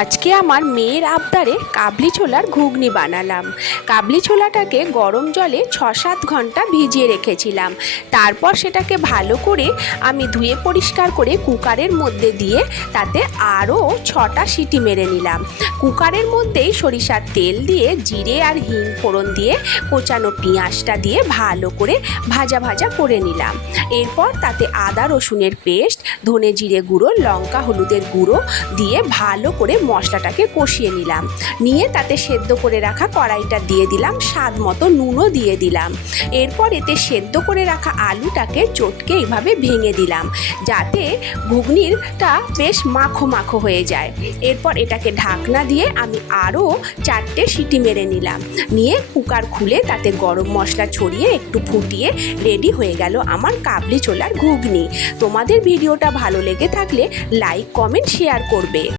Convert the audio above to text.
আজকে আমার মেয়ের আবদারে কাবলি ছোলার ঘুগনি বানালাম। কাবলি ছোলাটাকে গরম জলে ৬-৭ ঘন্টা ভিজিয়ে রেখেছিলাম। তারপর সেটাকে ভালো করে আমি ধুয়ে পরিষ্কার করে কুকারের মধ্যে দিয়ে তাতে আরও ৬টা সিটি মেরে নিলাম। কুকারের মধ্যেই সরিষার তেল দিয়ে জিরে আর হিং ফোড়ন দিয়ে কোচানো পেঁয়াজটা দিয়ে ভালো করে ভাজা ভাজা করে নিলাম। এরপর তাতে আদা রসুনের পেস্ট, ধনে জিরে গুঁড়ো, লঙ্কা হলুদের গুঁড়ো দিয়ে ভালো করে মশলাটাকে কষিয়ে নিলাম। নিয়ে তাতে সেদ্ধ করে রাখা কড়াইটা দিয়ে দিলাম, স্বাদ মতো নুনও দিয়ে দিলাম। এরপর এতে সেদ্ধ করে রাখা আলুটাকে চটকে এইভাবে ভেঙে দিলাম যাতে ঘুগনিটা বেশ মাখো মাখো হয়ে যায়। এরপর এটাকে ঢাকনা দিয়ে আমি আরও 4টে সিটি মেরে নিলাম। নিয়ে কুকার খুলে তাতে গরম মশলা ছড়িয়ে একটু ফুটিয়ে রেডি হয়ে গেল আমার কাবলি ছোলার ঘুগনি। তোমাদের ভিডিওটা ভালো লেগে থাকলে লাইক, কমেন্ট, শেয়ার করবে।